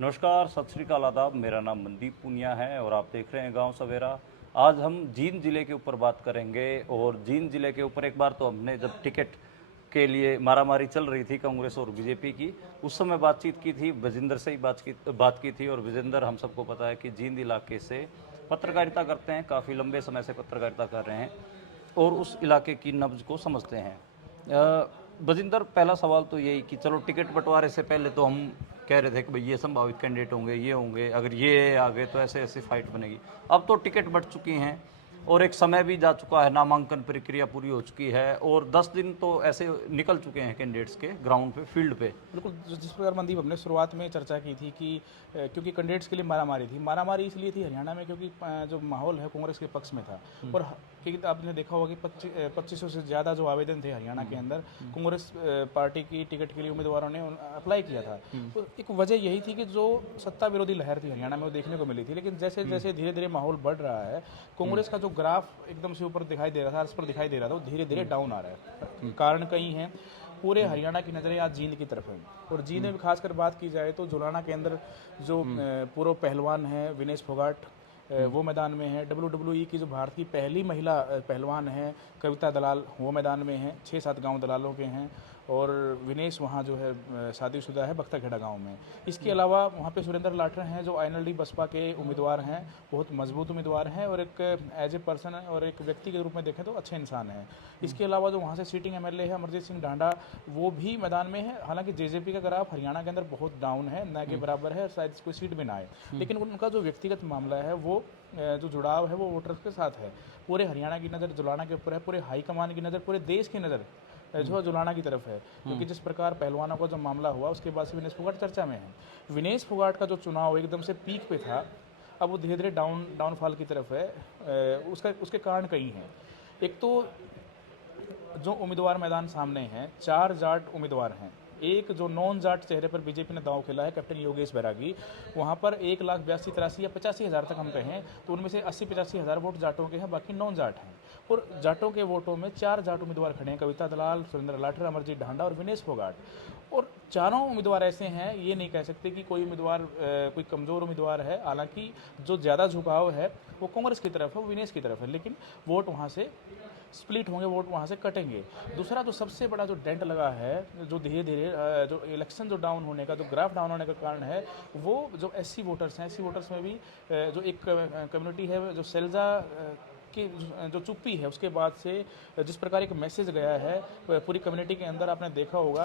नमस्कार, सत श्री अकाल, आदाब। मेरा नाम मनदीप पुनिया है और आप देख रहे हैं गांव सवेरा। आज हम जींद ज़िले के ऊपर बात करेंगे और जींद ज़िले के ऊपर एक बार तो हमने जब टिकट के लिए मारामारी चल रही थी कांग्रेस और बीजेपी की, उस समय बातचीत की थी, विजेंद्र से ही बात की थी। और विजेंद्र, हम सबको पता है कि जींद इलाके से पत्रकारिता करते हैं, काफ़ी लंबे समय से पत्रकारिता कर रहे हैं और उस इलाके की नब्ज को समझते हैं। बजिंदर, पहला सवाल तो यही कि चलो टिकट बंटवारे से पहले तो हम कह रहे थे कि भाई ये संभावित कैंडिडेट होंगे, ये होंगे, अगर ये आ गए तो ऐसे ऐसे फाइट बनेगी। अब तो टिकट बंट चुकी हैं और एक समय भी जा चुका है, नामांकन प्रक्रिया पूरी हो चुकी है और 10 दिन तो ऐसे निकल चुके हैं कैंडिडेट्स के ग्राउंड पे, फील्ड पे। बिल्कुल, जिस प्रकार मनदीप हमने शुरुआत में चर्चा की थी कि क्योंकि कैंडिडेट्स के लिए मारामारी इसलिए थी हरियाणा में क्योंकि जो माहौल है कांग्रेस के पक्ष में था। और आपने देखा होगा कि 2500 से ज़्यादा जो आवेदन थे हरियाणा के अंदर कांग्रेस पार्टी की टिकट के लिए उम्मीदवारों ने अप्लाई किया था। तो एक वजह यही थी कि जो सत्ता विरोधी लहर थी हरियाणा में वो देखने को मिली थी, लेकिन जैसे जैसे धीरे धीरे माहौल बढ़ रहा है, कांग्रेस का जो ग्राफ एकदम से ऊपर दिखाई दे रहा था, अर्श पर दिखाई दे रहा था, वो धीरे धीरे डाउन आ रहा है। कारण कई हैं। पूरे हरियाणा की नज़रें आज जींद की तरफ है और जींद में खासकर बात की जाए तो जुलाना के अंदर जो पूर्व पहलवान है विनेश फोगाट, वो मैदान में है। WWE की जो भारत की पहली महिला पहलवान है कविता दलाल, वो मैदान में है। 6-7 गांव दलालों के हैं और विनेश वहाँ जो है शादीशुदा है बख्ताखेड़ा गांव में। इसके अलावा वहाँ पे सुरेंद्र लाठर हैं जो INLD बसपा के उम्मीदवार हैं, बहुत मजबूत उम्मीदवार हैं और एक एज ए पर्सन और एक व्यक्ति के रूप में देखें तो अच्छे इंसान हैं। इसके अलावा जो वहाँ से सीटिंग MLA है अमरजीत सिंह ढांडा, वो भी मैदान में है। हालांकि JJP का ग्राफ हरियाणा के अंदर बहुत डाउन है, न के बराबर है, शायद कोई सीट भी ना आए, लेकिन उनका जो व्यक्तिगत मामला है वो जो जुड़ाव है वो वोटर्स के साथ है। पूरे हरियाणा की नज़र जुलाना के ऊपर है, पूरे हाईकमान की नज़र, पूरे देश की नज़र जो है जुलाना की तरफ है। क्योंकि जिस प्रकार पहलवानों का जो मामला हुआ उसके बाद से विनेश फोगाट चर्चा में है। विनेश फोगाट का जो चुनाव एकदम से पीक पे था, अब वो धीरे धीरे डाउनफॉल की तरफ है। उसके कारण कई हैं। एक तो जो उम्मीदवार मैदान सामने हैं, 4 जाट उम्मीदवार हैं। एक जो नॉन जाट चेहरे पर बीजेपी ने दांव खेला है कैप्टन योगेश बैरागी, वहाँ पर 1,82,83 या 85,000 तक हम कहें तो उनमें से 80-85 हज़ार वोट जाटों के हैं, बाकी नॉन जाट हैं। और जाटों के वोटों में 4 जाट उम्मीदवार खड़े हैं, कविता दलाल, सुरेंद्र लाठर, अमरजीत ढांडा और विनेश फोगाट। और चारों उम्मीदवार ऐसे हैं, ये नहीं कह सकते कि कोई उम्मीदवार कोई कमज़ोर उम्मीदवार है। हालांकि जो ज़्यादा झुकाव है वो कांग्रेस की तरफ है, वो विनेश की तरफ है, लेकिन वोट वहाँ से स्प्लिट होंगे, वोट वहाँ से कटेंगे। दूसरा जो सबसे बड़ा जो डेंट लगा है, जो धीरे धीरे जो इलेक्शन जो डाउन होने का, जो ग्राफ डाउन होने का कारण है, वो जो SC वोटर्स हैं, SC वोटर्स में भी जो एक कम्युनिटी है जो सेल्जा की जो चुप्पी है उसके बाद से जिस प्रकार एक मैसेज गया है पूरी कम्युनिटी के अंदर, आपने देखा होगा।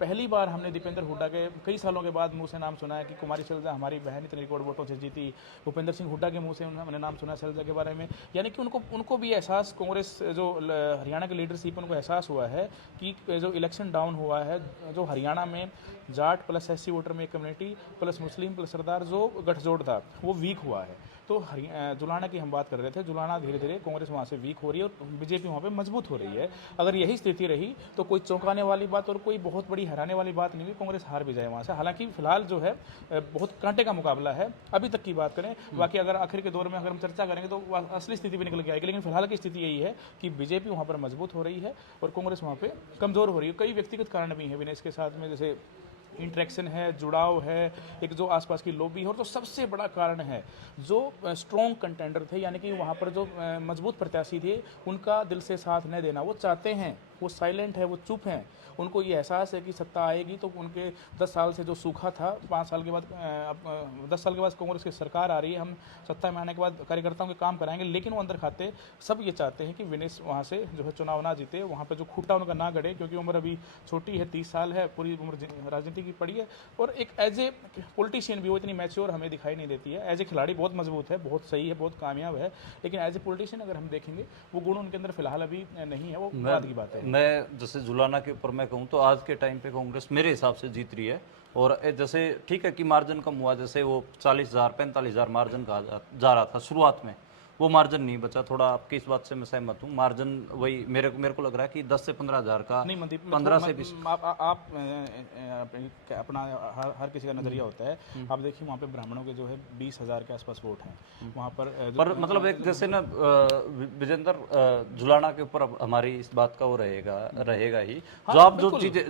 पहली बार हमने दीपेंद्र हुड्डा के कई सालों के बाद मुंह से नाम सुना है कि कुमारी सैलजा हमारी बहन इतने रिकॉर्ड वोटों से जीती। भूपेंद्र सिंह हुड्डा के मुंह से हमने नाम सुना सैलजा के बारे में। यानी कि उनको भी एहसास, कांग्रेस जो हरियाणा की लीडरशिप उनको एहसास हुआ है कि जो इलेक्शन डाउन हुआ है, जो हरियाणा में जाट प्लस SC वोटर में एक कम्युनिटी प्लस मुस्लिम प्लस सरदार जो गठजोड़ था वो वीक हुआ है। तो जुलाना की हम बात कर रहे थे, जुलाना धीरे धीरे कांग्रेस वहाँ से वीक हो रही है और बीजेपी वहाँ पे मजबूत हो रही है। अगर यही स्थिति रही तो कोई चौंकाने वाली बात और कोई बहुत बड़ी हराने वाली बात नहीं हुई, कांग्रेस हार भी जाए वहाँ से। हालांकि फिलहाल जो है बहुत कांटे का मुकाबला है अभी तक की बात करें। बाकी अगर आखिर के दौर में अगर हम चर्चा करेंगे तो असली स्थिति भी निकल के आएगी, लेकिन फिलहाल की स्थिति यही है कि बीजेपी वहाँ पर मजबूत हो रही है और कांग्रेस वहाँ पर कमज़ोर हो रही है। कई व्यक्तिगत कारण भी हैं विनेश के साथ में, जैसे इंटरेक्शन है, जुड़ाव है, एक जो आसपास की लॉबी है, और तो सबसे बड़ा कारण है जो स्ट्रॉन्ग कंटेंडर थे, यानी कि वहाँ पर जो मजबूत प्रत्याशी थे उनका दिल से साथ न देना। वो चाहते हैं, वो साइलेंट है, वो चुप हैं, उनको ये एहसास है कि सत्ता आएगी तो उनके 10 साल से जो सूखा था, 5 साल के बाद 10 साल के बाद कांग्रेस की सरकार आ रही है, हम सत्ता में आने के बाद कार्यकर्ताओं के काम कराएंगे, लेकिन वो अंदर खाते सब ये चाहते हैं कि विनेश वहाँ से जो है चुनाव ना जीते, वहाँ पर जो खूटा उनका ना गड़े, क्योंकि उम्र अभी छोटी है, 30 साल है, पूरी उम्र राजनीति की पड़ी है। और एक एज ए पॉलिटिशियन भी वो इतनी मैच्योर हमें दिखाई नहीं देती है। एज ए खिलाड़ी बहुत मजबूत है, बहुत सही है, बहुत कामयाब है, लेकिन एज ए पॉलिटिशियन अगर हम देखेंगे वो गुण उनके अंदर फिलहाल अभी नहीं है, वो बाद की बात है। मैं जैसे जुलाना के ऊपर मैं कहूँ तो आज के टाइम पे कांग्रेस मेरे हिसाब से जीत रही है। और जैसे ठीक है कि मार्जिन कम हुआ, जैसे वो 40,000 45,000 मार्जिन कहा जा रहा था शुरुआत में, वो मार्जिन नहीं बचा। थोड़ा आपकी इस बात से मैं सहमत हूँ। मार्जिन वही मेरे को लग रहा है कि 10 से 15 हज़ार का, नहीं मनदीप, 15 से 20। आप अपना हर किसी का नज़रिया होता है। आप देखिए वहाँ पे ब्राह्मणों के जो है 20,000 के आसपास वोट हैं वहाँ पर पर मतलब एक जैसे ना विजेंद्र, जुलाना के ऊपर अब हमारी इस बात का वो रहेगा ही। जो आप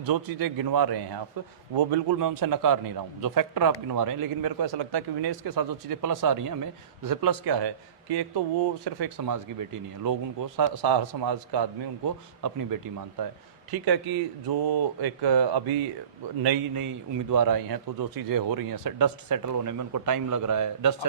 जो चीजें गिनवा रहे हैं आप, वो बिल्कुल मैं उनसे नकार नहीं रहा हूँ, जो फैक्टर आप गिनवा रहे हैं। लेकिन मेरे को ऐसा लगता है कि विनेश के साथ जो चीजें प्लस आ रही हैं हमें, जैसे प्लस क्या है कि एक तो वो सिर्फ एक समाज की बेटी नहीं है, लोग उनको हर समाज का आदमी उनको अपनी बेटी मानता है। ठीक है कि जो एक अभी नई नई उम्मीदवार आई हैं, तो जो चीज़ें हो रही हैं, डस्ट सेटल होने में उनको टाइम लग रहा है। डस्ट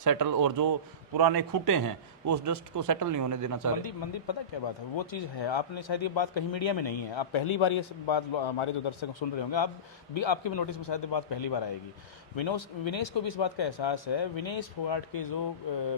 सेटल और जो पुराने खूंटे हैं वो उस डस्ट को सेटल नहीं होने देना चाह रहे। मंदीप पता क्या बात है, वो चीज़ है, आपने शायद ये बात कहीं मीडिया में नहीं है, आप पहली बार ये बात हमारे जो दर्शक सुन रहे होंगे, आप भी आपके भी नोटिस में शायद ये बात पहली बार आएगी। विनेश को भी इस बात का एहसास है। विनेश फोगाट के जो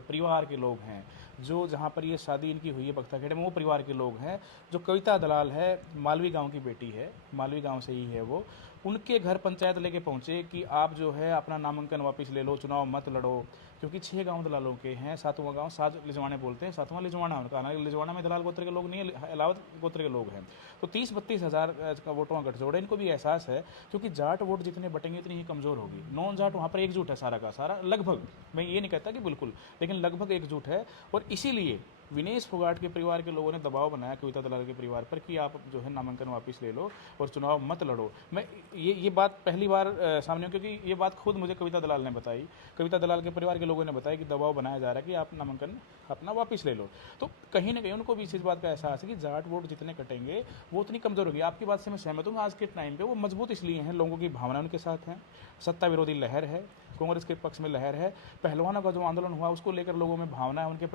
परिवार के लोग हैं, जो जहाँ पर ये शादी इनकी हुई है बख्ताखेड़े में, वो परिवार के लोग हैं। जो कविता दलाल है, मालवी गांव की बेटी है, मालवी गांव से ही है वो, उनके घर पंचायत लेके पहुंचे कि आप जो है अपना नामांकन वापस ले लो, चुनाव मत लड़ो। क्योंकि 6 गांव दलालों के हैं, 7वां गांव सात लिजवाने बोलते हैं, 7वां लिजवाना उनका, हालांकि लिजवाना में दलाल गोत्र के लोग नहीं है, अलावत गोत्र के लोग हैं। तो 30-32 हज़ार का वोटों का गठजोड़ है। इनको भी एहसास है क्योंकि जाट वोट जितने बटेंगे उतनी ही कमज़ोर होगी। नॉन जाट वहाँ पर एकजुट है सारा का सारा, लगभग, मैं ये नहीं कहता कि बिल्कुल, लेकिन लगभग एकजुट है। और इसीलिए विनेश फोगाट के परिवार के लोगों ने दबाव बनाया कविता दलाल के परिवार पर कि आप जो है नामांकन वापस ले लो और चुनाव मत लड़ो। मैं ये बात पहली बार सामने हुई, क्योंकि ये बात खुद मुझे कविता दलाल ने बताई, कविता दलाल के परिवार के लोगों ने बताया कि दबाव बनाया जा रहा है कि आप नामांकन अपना वापस ले लो। तो कहीं ना कहीं उनको भी इस बात का एहसास है कि जाट वोट जितने कटेंगे वो उतनी कमज़ोर होगी। आपकी बात से मैं सहमत हूँ। आज के टाइम पे वो मजबूत इसलिए हैं, लोगों की भावना उनके साथ हैं, सत्ता विरोधी लहर है, कांग्रेस के पक्ष में लहर है, पहलवानों का जो आंदोलन हुआ उसको लेकर लोगों में भावना है उनके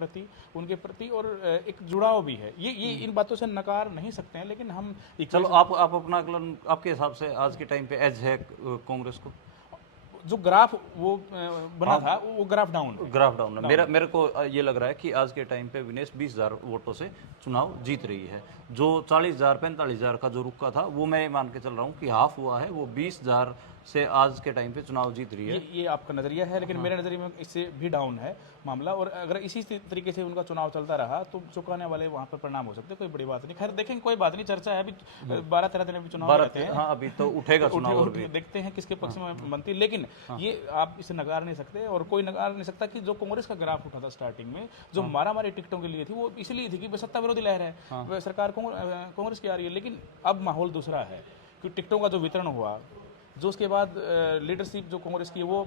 प्रति और एक जुड़ाव भी है। ये इन बातों से नकार नहीं सकते हैं, लेकिन हम चलो आप अपना आकलन आपके हिसाब से आज के टाइम पे एज है कांग्रेस को। जो ग्राफ वो बना था वो ग्राफ डाउन है। मेरे को ये लग रहा है कि आज के टाइम पे विनेश 20,000 वोटों से चुनाव जीत रही है। जो 40,000 45,000 का जो रुका था, वो मैं मान के चल रहा हूँ कि हाफ हुआ है, वो 20,000 से आज के टाइम पे चुनाव जीत रही है। ये आपका नज़रिया है, लेकिन मेरे नज़रिए में इससे भी डाउन है मामला। और अगर इसी तरीके से उनका चुनाव चलता रहा तो चुकाने वाले वहाँ पर परिणाम हो सकते हैं। कोई बड़ी बात नहीं, खैर देखेंगे, कोई बात नहीं, चर्चा है अभी, 12-13 दिन अभी चुनाव रहते हैं। हाँ, अभी तो उठेगा चुनाव और भी देखते हैं किसके पक्ष में बनती। लेकिन ये आप इसे नकार नहीं सकते, और कोई नकार नहीं सकता कि जो कांग्रेस का ग्राफ उठा था स्टार्टिंग में, जो मारामारी टिकटों के लिए थी, वो इसलिए थी कि सत्ता विरोधी लहर है, सरकार कांग्रेस की आ रही है। लेकिन अब माहौल दूसरा है कि टिकटों का जो वितरण हुआ, जो उसके बाद लीडरशिप जो कांग्रेस की है वो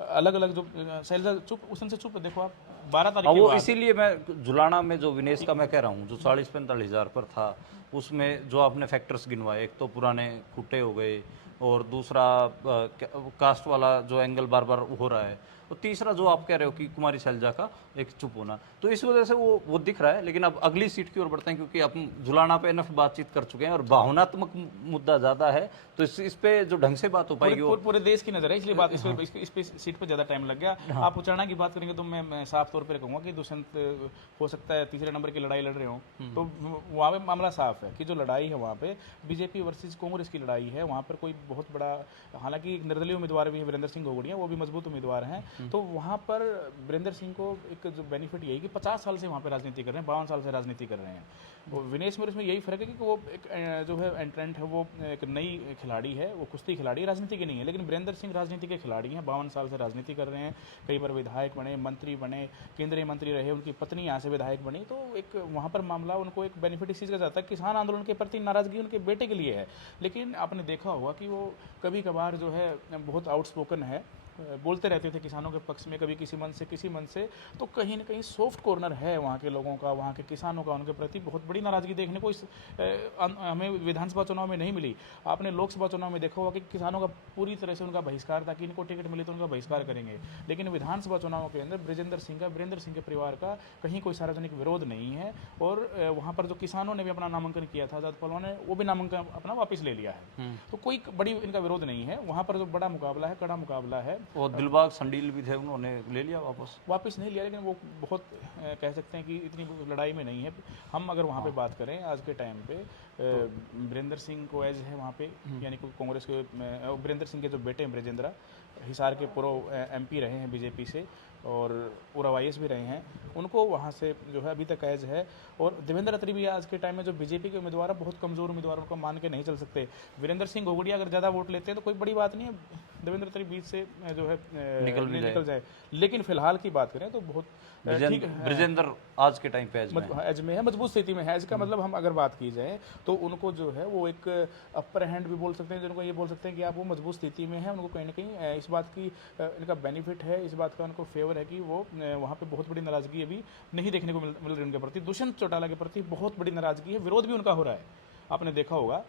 अलग अलग, जो शैलजा चुप, उस दिन से चुप, देखो आप 12 तारीख वो इसीलिए मैं जुलाना में जो विनेश का मैं कह रहा हूँ, जो 40-45 हज़ार पर था, उसमें जो आपने फैक्टर्स गिनवाए, एक तो पुराने खुट्टे हो गए, और दूसरा कास्ट वाला जो एंगल बार बार हो रहा है, और तीसरा जो आप कह रहे हो कि कुमारी शैलजा का एक चुप होना, तो इस वजह से वो दिख रहा है। लेकिन अब अगली सीट की ओर बढ़ते हैं, क्योंकि अब जुलाना पे इनफ बातचीत कर चुके हैं और भावनात्मक मुद्दा ज़्यादा है, तो इस पे जो ढंग से बात हो पाएगी पूरे देश की नज़र है, इसलिए बात इस पे सीट पर ज़्यादा टाइम लग गया। आप उच्चारणा की बात करेंगे तो मैं साफ तौर पर कहूँगा कि दुष्यंत हो सकता है तीसरे नंबर की लड़ाई लड़ रहे हो, तो वहाँ पे मामला साफ है कि जो लड़ाई है वहाँ पे बीजेपी वर्सेज कांग्रेस की लड़ाई है। वहाँ पर कोई बहुत बड़ा, हालांकि एक निर्दलीय उम्मीदवार भी है वीरेंद्र सिंह घोगड़िया, वो भी मजबूत उम्मीदवार हैं। तो वहाँ पर वीरेंद्र सिंह को एक जो बेनिफिट यही कि 50 साल से वहाँ पे राजनीति कर रहे हैं, 52 साल से राजनीति कर रहे हैं। वो विनेश में इसमें यही फर्क है कि वो एक जो है एंट्रेंट है, वो एक नई खिलाड़ी है, वो कुश्ती खिलाड़ी, राजनीति की नहीं है। लेकिन वीरेंद्र सिंह राजनीति के खिलाड़ी हैं, 52 साल से राजनीति कर रहे हैं, कई बार विधायक बने, मंत्री बने, केंद्रीय मंत्री रहे, उनकी पत्नी यहाँ से विधायक बनी। तो एक वहाँ पर मामला उनको एक बेनिफिट इस चीज़ का जाता है, किसान आंदोलन के प्रति नाराजगी उनके बेटे के लिए है। लेकिन आपने देखा होगा कि वो कभी कभार जो है बहुत आउटस्पोकन है, बोलते रहते थे किसानों के पक्ष में, कभी किसी मन से, तो कहीं ना कहीं सॉफ्ट कॉर्नर है वहाँ के लोगों का, वहाँ के किसानों का उनके प्रति बहुत बड़ी नाराजगी देखने को हमें विधानसभा चुनाव में नहीं मिली। आपने लोकसभा चुनाव में देखा होगा कि किसानों का पूरी तरह से उनका बहिष्कार था कि इनको टिकट मिले तो उनका बहिष्कार करेंगे। लेकिन विधानसभा चुनाव के अंदर वीरेंद्र सिंह के परिवार का कहीं कोई सार्वजनिक विरोध नहीं है, और वहाँ पर जो किसानों ने भी अपना नामांकन किया था, आजाद पहलवान ने, वो भी नामांकन अपना वापस ले लिया है। तो कोई बड़ी इनका विरोध नहीं है। वहाँ पर जो बड़ा मुकाबला है, कड़ा मुकाबला है, और दिलबाग संडील भी थे, उन्होंने ले लिया वापस नहीं लिया, लेकिन वो बहुत कह सकते हैं कि इतनी लड़ाई में नहीं है। हम अगर वहाँ पे बात करें आज के टाइम पे, वीरेंद्र सिंह को एज है वहाँ पे, यानी कि कांग्रेस के वीरेंद्र सिंह के जो बेटे हैं ब्रजेंद्र, हिसार के पूर्व एमपी रहे हैं बीजेपी से और पूर्व आईएएस भी रहे हैं, उनको वहाँ से जो है अभी तक एज है। और देवेंद्र अत्री भी आज के टाइम में जो बीजेपी के उम्मीदवार है, बहुत कमज़ोर उम्मीदवार, उनको मान के नहीं चल सकते। वीरेंद्र सिंह घोगड़िया अगर ज़्यादा वोट लेते हैं तो कोई बड़ी बात नहीं है, देवेंद्र अत्री बीच से जो है निकल जाए। लेकिन फिलहाल की बात करें तो बहुत ठीक है, ब्रजेंद्र आज के टाइम पे एज में है, मजबूत स्थिति में है। इसका मतलब हम अगर बात की जाए तो उनको जो है वो एक अपर हैंड भी बोल सकते हैं, जिनको ये बोल सकते हैं कि आप वो मजबूत स्थिति में है, उनको कहीं ना कहीं इस बात की इनका बेनिफिट है, इस बात का उनको फेवर है कि वो वहाँ पे बहुत बड़ी नाराजगी अभी नहीं देखने को मिल रही उनके प्रति। दुष्यंत चौटाला के प्रति बहुत बड़ी नाराजगी है, विरोध भी उनका हो रहा है, आपने देखा होगा।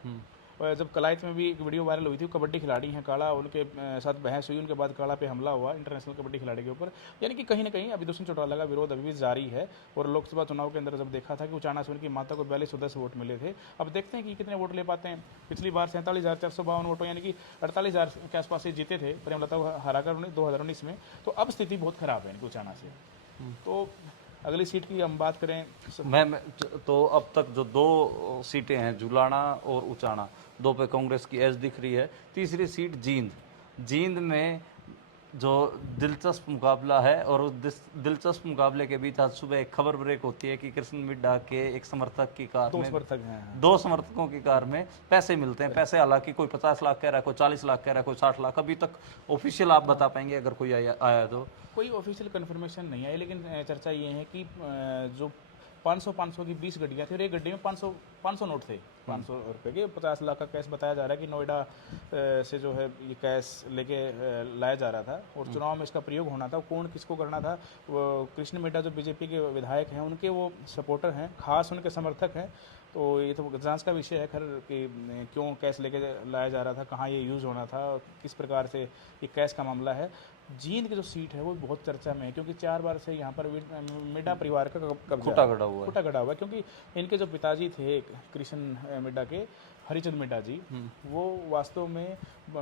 जब कलायत में भी एक वीडियो वायरल हुई थी, कबड्डी खिलाड़ी हैं काला, उनके साथ बहस हुई, उनके बाद काला पे हमला हुआ इंटरनेशनल कबड्डी खिलाड़ी के ऊपर, यानी कि कहीं ना कहीं अभी दुष्यंत चौटाला का विरोध अभी भी जारी है। और लोकसभा चुनाव के अंदर जब देखा था कि उचाना से उनकी माता को 4210 वोट मिले थे, अब देखते हैं कि कितने वोट ले पाते हैं। पिछली बार 47,452 वोटों यानी कि 48,000 के आसपास से जीते थे प्रेमलता को हराकर 2019 में। तो अब स्थिति बहुत खराब है इनकी उचाना से। तो अगली सीट की हम बात करें, मैं तो अब तक जो 2 सीटें हैं, जुलाना और उचाना, 2 पे कांग्रेस की एज दिख रही है। तीसरी सीट जींद में जो दिलचस्प मुकाबला है, और उस दिलचस्प मुकाबले के बीच आज सुबह एक खबर ब्रेक होती है कि कृष्ण मिड्डा के एक समर्थक की कार में 2 समर्थकों की कार में पैसे मिलते हैं। पैसे हालांकि कोई 50 लाख कह रहा है, कोई 40 लाख कह रहा है, कोई 60 लाख। अभी तक ऑफिशियल आप बता पाएंगे अगर कोई आया तो? कोई ऑफिशियल कंफर्मेशन नहीं आई, लेकिन चर्चा ये है कि जो 500 की 20 गड्डियाँ थी और एक गड्डी में 500 नोट थे 500 रुपये के। 50 लाख का कैश बताया जा रहा है कि नोएडा से जो है ये कैश लेके लाया जा रहा था और चुनाव में इसका प्रयोग होना था। कौन किसको करना था, वो कृष्ण मिड्डा जो बीजेपी के विधायक हैं उनके वो सपोर्टर हैं, खास उनके समर्थक हैं। तो ये तो जांच का विषय है खैर कि क्यों कैश लेके लाया जा रहा था, कहाँ ये यूज़ होना था, किस प्रकार से ये कैश का मामला है। जींद की जो सीट है वो बहुत चर्चा में है, क्योंकि 4 बार से यहाँ पर मिड्डा परिवार का कब्जा खुटा गड़ा हुआ है, क्योंकि इनके जो पिताजी थे कृष्ण मिड्डा के, हरिचंद मिड्डा जी, वो वास्तव में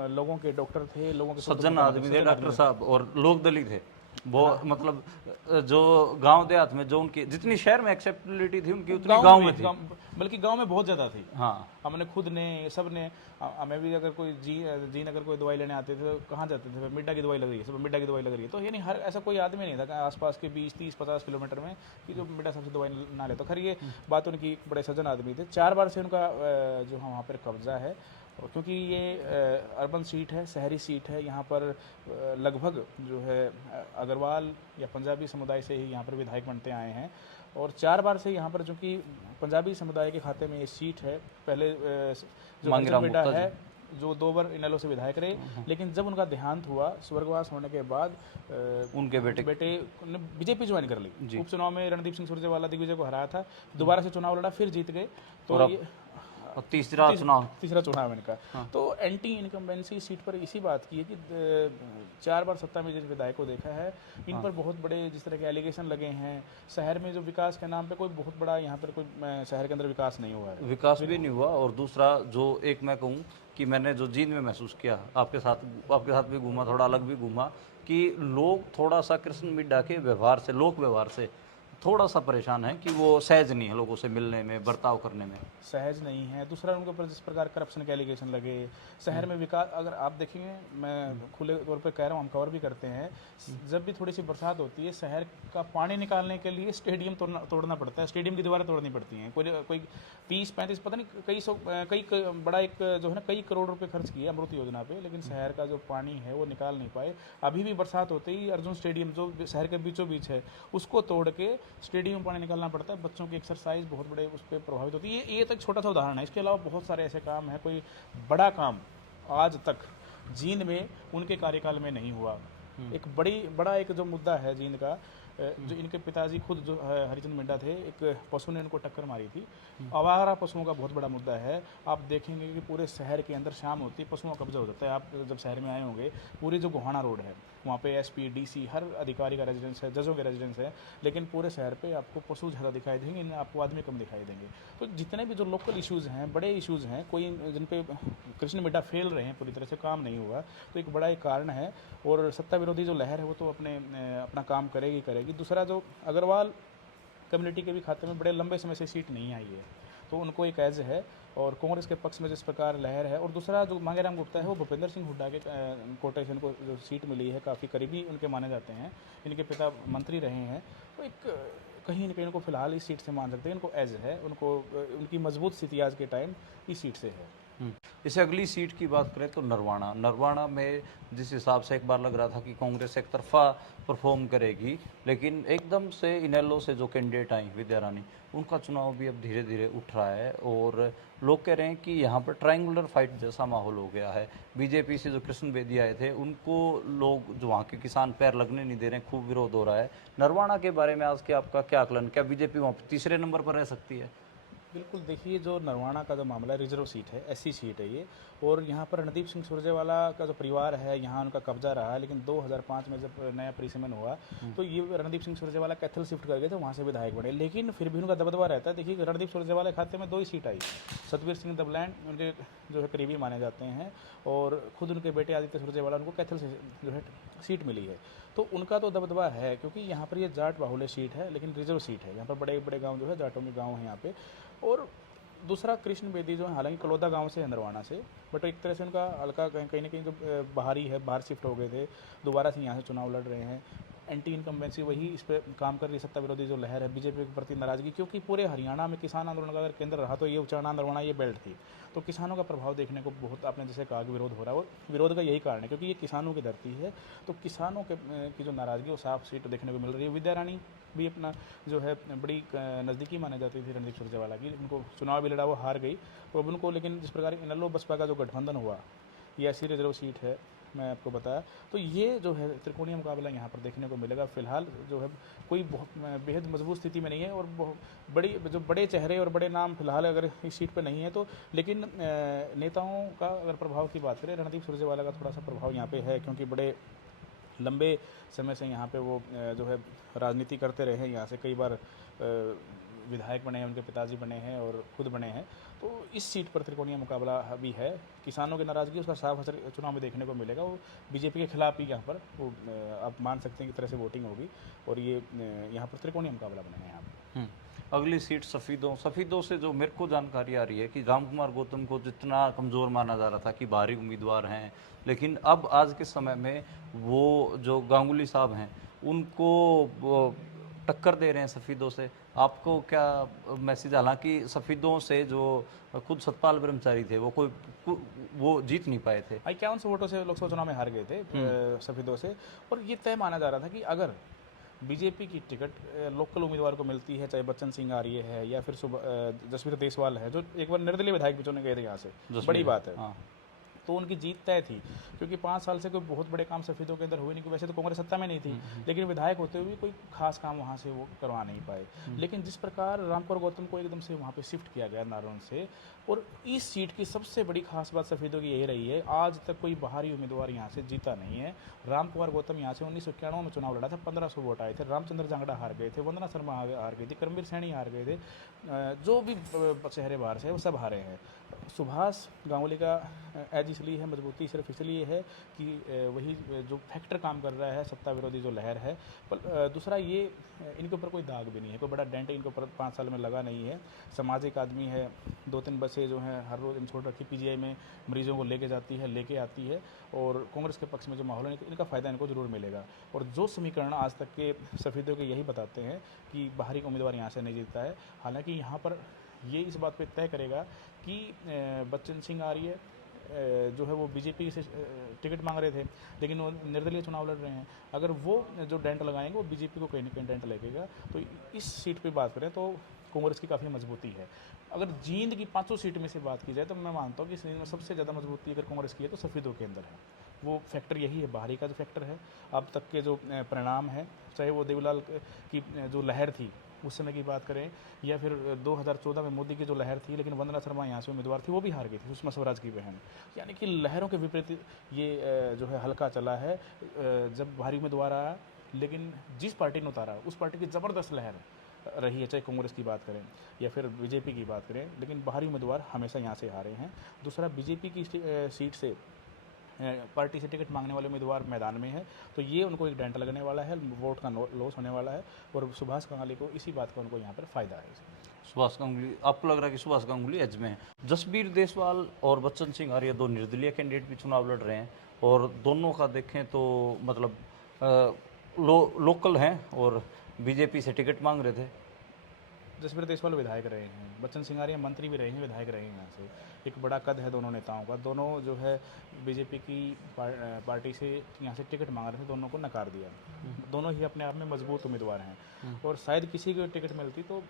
लोगों के डॉक्टर थे, लोगों के सज्जन आदमी थे डॉक्टर साहब, और लोकदलित थे वो। मतलब जो गांव देहात में जो उनकी जितनी शहर में एक्सेप्टेबिलिटी थी उनकी उतनी गांव में थी, बल्कि गांव में बहुत ज़्यादा थी। हाँ, हमने खुद ने सब ने, हमें भी अगर कोई जीन अगर कोई दवाई लेने आते थे तो कहाँ जाते थे, मिड्डा की दवाई लग रही है, सब मिड्डा की दवाई लग रही है। तो यानी हर ऐसा कोई आदमी नहीं था आसपास के 20-30-50 किलोमीटर में कि जो मिड्डा साहब से दवाई ना ले। तो खैर ये बात उनकी, बड़े सज्जन आदमी थे। 4 बार से उनका जो वहाँ पर कब्जा है, क्योंकि ये अर्बन सीट है, शहरी सीट है। यहाँ पर लगभग जो है अग्रवाल या पंजाबी समुदाय से ही यहाँ पर विधायक बनते आए हैं। और 4 बार से यहाँ पर, चूँकि पंजाबी समुदाय के खाते में ये सीट है, पहले जो मिड्डा है जो 2 बार इनेलो से विधायक रहे, लेकिन जब उनका देहांत हुआ स्वर्गवास होने के बाद उनके बेटे ने बीजेपी ज्वाइन कर ली। उपचुनाव में रणदीप सिंह सुरजेवाला दिग्विजय को हराया था, दोबारा से चुनाव लड़ा, फिर जीत गए। तो ये तीसरा चुनाव इनका। हाँ। तो एंटी इनकम्बेंसी सीट पर इसी बात की है कि 4 बार सत्ता में जिन विधायक को देखा है, इन पर बहुत बड़े जिस तरह के एलिगेशन लगे हैं। शहर में जो विकास के नाम पे कोई बहुत बड़ा यहाँ पर कोई शहर के अंदर विकास नहीं हुआ है, विकास भी नहीं हुआ। और दूसरा जो एक मैं कहूँ कि मैंने जो जींद में महसूस किया, आपके साथ भी घूमा, थोड़ा अलग भी घूमा, कि लोग थोड़ा सा कृष्ण मिड्डा के व्यवहार से, लोक व्यवहार से थोड़ा सा परेशान है कि वो सहज नहीं है लोगों से मिलने में, बर्ताव करने में सहज नहीं है। दूसरा उनके ऊपर जिस प्रकार करप्शन के एलिगेशन लगे, शहर में विकास, अगर आप देखेंगे, मैं खुले तौर पे कह रहा हूँ, हम कवर भी करते हैं, जब भी थोड़ी सी बरसात होती है, शहर का पानी निकालने के लिए स्टेडियम तोड़ना पड़ता है, स्टेडियम की दीवारें तोड़नी पड़ती हैं। कोई 30-35 पता नहीं कई बड़ा एक जो है ना, कई करोड़ रुपये खर्च किए अमृत योजना पे, लेकिन शहर का जो पानी है वो निकाल नहीं पाए। अभी भी बरसात होते ही अर्जुन स्टेडियम जो शहर के बीचों बीच है उसको तोड़ के स्टेडियम में पानी निकालना पड़ता है। बच्चों की एक्सरसाइज बहुत बड़े उस पर प्रभावित होती है। ये तो एक छोटा सा उदाहरण है, इसके अलावा बहुत सारे ऐसे काम हैं। कोई बड़ा काम आज तक जींद में उनके कार्यकाल में नहीं हुआ। एक बड़ा एक जो मुद्दा है जींद का, जो इनके पिताजी खुद जो हरिचंद मिड्डा थे, एक पशु ने इनको टक्कर मारी थी। आवारा पशुओं का बहुत बड़ा मुद्दा है। आप देखेंगे कि पूरे शहर के अंदर शाम होती है पशुओं का कब्जा हो जाता है। आप जब शहर में आए होंगे, पूरे जो गोहाना रोड है वहाँ पे एसपी, डीसी, हर अधिकारी का रेजिडेंस है, जजों के रेजिडेंस है, लेकिन पूरे शहर पे आपको पशु ज़्यादा दिखाई देंगे, आपको आदमी कम दिखाई देंगे। तो जितने भी जो लोकल इश्यूज़ हैं, बड़े इश्यूज़ हैं, कोई जिन पे कृष्ण मिड्डा फेल रहे हैं, पूरी तरह से काम नहीं हुआ, तो एक बड़ा एक कारण है। और सत्ता विरोधी जो लहर है वो तो अपना काम करेगी। दूसरा जो अग्रवाल कम्युनिटी के भी खाते में बड़े लंबे समय से सीट नहीं आई है, तो उनको एक एज है। और कांग्रेस के पक्ष में जिस प्रकार लहर है, और दूसरा जो मांगेराम गुप्ता है वो भूपेंद्र सिंह हुड्डा के कोटे से इनको जो सीट मिली है, काफ़ी करीबी उनके माने जाते हैं, इनके पिता मंत्री रहे हैं, तो एक कहीं ना कहीं उनको फिलहाल इस सीट से मान सकते हैं, इनको एज है, उनको उनकी मजबूत स्थिति आज के टाइम इस सीट से है। इसे अगली सीट की बात करें तो नरवाना में जिस हिसाब से एक बार लग रहा था कि कांग्रेस एक तरफा परफॉर्म करेगी, लेकिन एकदम से इनेलो से जो कैंडिडेट आई विद्या रानी, उनका चुनाव भी अब धीरे धीरे उठ रहा है और लोग कह रहे हैं कि यहाँ पर ट्रायंगुलर फाइट जैसा माहौल हो गया है। बीजेपी से जो कृष्ण बेदी आए थे उनको लोग जो वहाँ के किसान पैर लगने नहीं दे रहे हैं, खूब विरोध हो रहा है। नरवाना के बारे में आज के आपका क्या आकलन, क्या बीजेपी वहाँ पर तीसरे नंबर पर रह सकती है? बिल्कुल, देखिए जो नरवाना का जो मामला है, रिजर्व सीट है, एससी सीट है ये, और यहाँ पर रणदीप सिंह सुरजेवाला का जो परिवार है यहाँ उनका कब्जा रहा है, लेकिन 2005 में जब नया परिसीमन हुआ तो ये रणदीप सिंह सुरजेवाला कैथल शिफ्ट कर गए थे, वहाँ से विधायक बने, लेकिन फिर भी उनका दबदबा रहता है। देखिए रणदीप सुरजेवाला के खाते में 2 ही सीट आई, सतवीर सिंह दबलैंड उनके जो है करीबी माने जाते हैं, और खुद उनके बेटे आदित्य सुरजेवाला उनको कैथल से जो है सीट मिली है, तो उनका तो दबदबा है, क्योंकि यहाँ पर ये जाट बाहुल्य सीट है, लेकिन रिजर्व सीट है, यहाँ पर बड़े बड़े गाँव जो है जाटों के गाँव हैं यहाँ पे। और दूसरा कृष्ण बेदी जो है, हालांकि कलौदा गांव से है नरवाना से, बट एक तरह से उनका हल्का कहीं ना कहीं जो बाहरी है, बाहर शिफ्ट हो गए थे, दोबारा से यहाँ से चुनाव लड़ रहे हैं। एंटी इनकम्बेंसी वही इस पर काम कर रही है, सत्ता विरोधी जो लहर है, बीजेपी के प्रति नाराजगी, क्योंकि पूरे हरियाणा में किसान आंदोलन का अगर केंद्र रहा तो ये उचाना नरवाना ये बेल्ट थी, तो किसानों का प्रभाव देखने को बहुत, आपने जैसे कहा कि विरोध हो रहा है, और विरोध का यही कारण है क्योंकि ये किसानों की धरती है, तो किसानों के की जो नाराजगी वो साफ सीट देखने को मिल रही है। विद्या रानी भी अपना जो है बड़ी नज़दीकी मानी जाती थी रणदीप सुरजेवाला की, उनको चुनाव भी लड़ा, वो हार गई, तो अब उनको, लेकिन जिस प्रकार इनेलो बसपा का जो गठबंधन हुआ, ये ऐसी रिजर्व सीट है मैं आपको बताया, तो ये जो है त्रिकोणीय मुकाबला यहाँ पर देखने को मिलेगा। फिलहाल जो है कोई बहुत बेहद मजबूत स्थिति में नहीं है, और बड़ी जो बड़े चेहरे और बड़े नाम फिलहाल अगर इस सीट पर नहीं है, तो लेकिन नेताओं का अगर प्रभाव की बात करें, रणदीप सुरजेवाला का थोड़ा सा प्रभाव यहाँ पे है, क्योंकि बड़े लंबे समय से यहाँ पे वो जो है राजनीति करते रहे हैं, यहाँ से कई बार विधायक बने हैं, उनके पिताजी बने हैं और खुद बने हैं, तो इस सीट पर त्रिकोणीय मुकाबला भी है। किसानों की नाराज़गी उसका साफ असर चुनाव में देखने को मिलेगा, वो बीजेपी के खिलाफ ही यहाँ पर वो आप मान सकते हैं कि तरह से वोटिंग होगी, और ये यहाँ पर त्रिकोणीय मुकाबला बनेगा यहाँ पर। अगली सीट सफ़ीदों से जो मेरे को जानकारी आ रही है कि रामकुमार गौतम को जितना कमज़ोर माना जा रहा था कि बाहरी उम्मीदवार हैं, लेकिन अब आज के समय में वो जो गांगुली साहब हैं उनको वो टक्कर दे रहे हैं सफ़ीदों से। आपको क्या मैसेज, हालांकि सफ़ीदों से जो खुद सतपाल ब्रह्मचारी थे वो जीत नहीं पाए थे, 51 वोटों से लोकसभा चुनाव में हार गए थे सफेदों से, और ये तय माना जा रहा था कि अगर बीजेपी की टिकट लोकल उम्मीदवार को मिलती है, चाहे बच्चन सिंह आर्य है या फिर जसवीर देसवाल है, जो एक बार निर्दलीय विधायक भी चुने गए थे यहाँ से, बड़ी बात है, हाँ, तो उनकी जीत तय थी, क्योंकि 5 साल से कोई बहुत बड़े काम सफेदों के अंदर हुए नहीं, वैसे तो कांग्रेस सत्ता में नहीं थी, लेकिन विधायक होते हुए भी कोई खास काम वहाँ से वो करवा नहीं पाए। लेकिन जिस प्रकार रामकुमार गौतम को एकदम से वहाँ पे शिफ्ट किया गया नारौन से, और इस सीट की सबसे बड़ी खास बात सफेदों की यही रही है, आज तक कोई बाहरी उम्मीदवार यहाँ से जीता नहीं है। रामकुमार गौतम यहाँ से 1991 में चुनाव लड़ा था, 1500 वोट आए थे, रामचंद्र जांगड़ा हार गए थे, वंदना शर्मा हार गई थी, करमवीर सैनी हार गए थे, जो भी चेहरे बाहर से वो सब हारे हैं। सुभाष गांगुली का एज इसलिए है, मजबूती सिर्फ इसलिए है कि वही जो फैक्टर काम कर रहा है, सत्ता विरोधी जो लहर है, पर दूसरा ये इनके ऊपर कोई दाग भी नहीं है, कोई बड़ा डेंट इनके ऊपर 5 साल में लगा नहीं है, सामाजिक आदमी है, 2-3 बसें जो हैं हर रोज़ इन छोड़ रखी, पीजीआई में मरीजों को लेके जाती है, लेके आती है, और कांग्रेस के पक्ष में जो माहौल है इनका फ़ायदा इनको ज़रूर मिलेगा। और जो समीकरण आज तक के सफेदों के यही बताते हैं कि बाहरी उम्मीदवार यहाँ से नहीं जीतता है। हालांकि यहाँ पर ये इस बात पे तय करेगा कि बच्चन सिंह आर्य जो है वो बीजेपी से टिकट मांग रहे थे, लेकिन वो निर्दलीय चुनाव लड़ रहे हैं, अगर वो जो डेंट लगाएंगे वो बीजेपी को कहीं ना कहीं डेंट लगेगा। तो इस सीट पे बात करें तो कांग्रेस की काफ़ी मजबूती है। अगर जींद की 500 सीट में से बात की जाए तो मैं मानता हूँ कि इस में सबसे ज़्यादा मजबूती अगर कांग्रेस की है तो सफेदों के अंदर है। वो फैक्टर यही है, बाहरी का जो फैक्टर है, अब तक के जो परिणाम है, चाहे वो देवीलाल की जो लहर थी उस समय की बात करें, या फिर 2014 में मोदी की जो लहर थी, लेकिन वंदना शर्मा यहाँ से उम्मीदवार थी, वो भी हार गई थी, सुषमा स्वराज की बहन। यानी कि लहरों के विपरीत ये जो है हल्का चला है जब भारी उम्मीदवार आया, लेकिन जिस पार्टी ने उतारा उस पार्टी की ज़बरदस्त लहर रही है, चाहे कांग्रेस की बात करें या फिर बीजेपी की बात करें, लेकिन बाहरी उम्मीदवार हमेशा यहाँ से हारे हैं। दूसरा, बीजेपी की सीट से पार्टी से टिकट मांगने वाले उम्मीदवार मैदान में है, तो ये उनको एक डेंट लगने वाला है, वोट का लॉस होने वाला है, और सुभाष कंगाली को इसी बात का उनको यहाँ पर फ़ायदा है। सुभाष गांगुली, आपको लग रहा है कि सुभाष गांगुली एज में है। जसबीर देसवाल और बच्चन सिंह आर्य दो निर्दलीय कैंडिडेट भी चुनाव लड़ रहे हैं और दोनों का देखें तो मतलब लोकल हैं और बीजेपी से टिकट मांग रहे थे। जसबीर देसवाल विधायक रहे हैं, बच्चन सिंघानिया मंत्री भी रहे हैं, विधायक रहे हैं यहाँ से। एक बड़ा कद है दोनों नेताओं का। दोनों जो है बीजेपी की पार्टी से यहाँ से टिकट मांग रहे थे, दोनों को नकार दिया। दोनों ही अपने आप में मजबूत उम्मीदवार हैं और शायद किसी को टिकट मिलती तो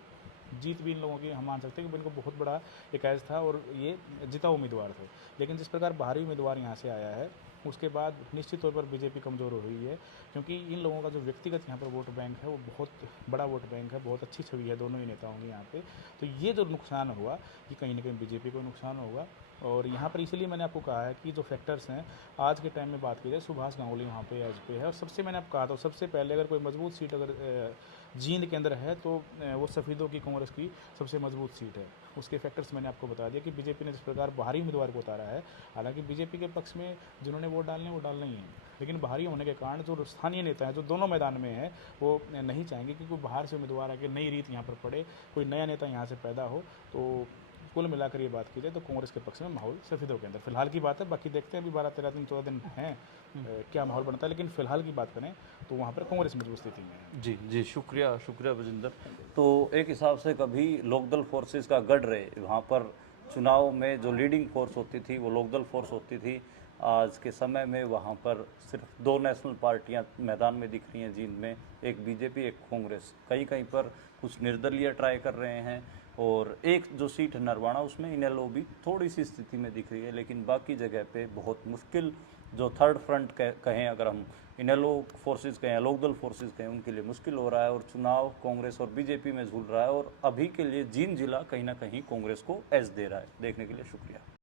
जीत भी इन लोगों की हम मान सकते हैं कि इनको बहुत बड़ा एक एज था और ये जिता उम्मीदवार थे। लेकिन जिस प्रकार बाहरी उम्मीदवार यहाँ से आया है उसके बाद निश्चित तौर पर बीजेपी कमज़ोर हो हुई है, क्योंकि इन लोगों का जो व्यक्तिगत यहाँ पर वोट बैंक है वो बहुत बड़ा वोट बैंक है, बहुत अच्छी छवि है दोनों ही नेताओं की यहाँ पे। तो ये जो नुकसान हुआ ये कहीं ना कहीं बीजेपी को नुकसान होगा। और यहाँ पर इसीलिए मैंने आपको कहा है कि जो फैक्टर्स हैं आज के टाइम में बात की जाए, सुभाष गांगुली वहाँ पे एज पे है। और सबसे मैंने आपको कहा था सबसे पहले अगर कोई मजबूत सीट अगर जींद के अंदर है तो वो सफ़ेदों की कांग्रेस की सबसे मजबूत सीट है। उसके फैक्टर्स मैंने आपको बता दिया कि बीजेपी ने जिस प्रकार बाहरी उम्मीदवार को उतारा है, हालांकि बीजेपी के पक्ष में जिन्होंने वोट डालने वो डालना ही है, लेकिन बाहरी होने के कारण जो स्थानीय नेता हैं जो दोनों मैदान में हैं वो नहीं चाहेंगे कि कोई बाहर से उम्मीदवार आके नई रीत यहाँ पर पड़े, कोई नया नेता यहाँ से पैदा हो। तो कुल मिलाकर ये बात की जाए तो कांग्रेस के पक्ष में माहौल सफ़ेदों के अंदर फिलहाल की बात है। बाकी देखते हैं अभी 12-13 दिन 14 दिन हैं क्या माहौल बनता है, लेकिन फिलहाल की बात करें तो वहाँ पर कांग्रेस मजबूत स्थिति में है। जी जी, शुक्रिया शुक्रिया बजिंदर। तो एक हिसाब से कभी लोकदल फोर्सेस का गढ़ रहे वहाँ पर चुनाव में जो लीडिंग फोर्स होती थी वो लोकदल फोर्स होती थी। आज के समय में वहाँ पर सिर्फ दो नेशनल पार्टियाँ मैदान में दिख रही हैं जींद में, एक बीजेपी एक कांग्रेस। कहीं कहीं पर कुछ निर्दलीय ट्राई कर रहे हैं और एक जो सीट है नरवाना उसमें इनेलो भी थोड़ी सी स्थिति में दिख रही है, लेकिन बाकी जगह पे बहुत मुश्किल जो थर्ड फ्रंट कहें अगर हम इनेलो फोर्सेस कहें लोकदल फोर्सेस कहें उनके लिए मुश्किल हो रहा है और चुनाव कांग्रेस और बीजेपी में झूल रहा है और अभी के लिए जींद जिला कहीं ना कहीं कांग्रेस को एज दे रहा है। देखने के लिए शुक्रिया।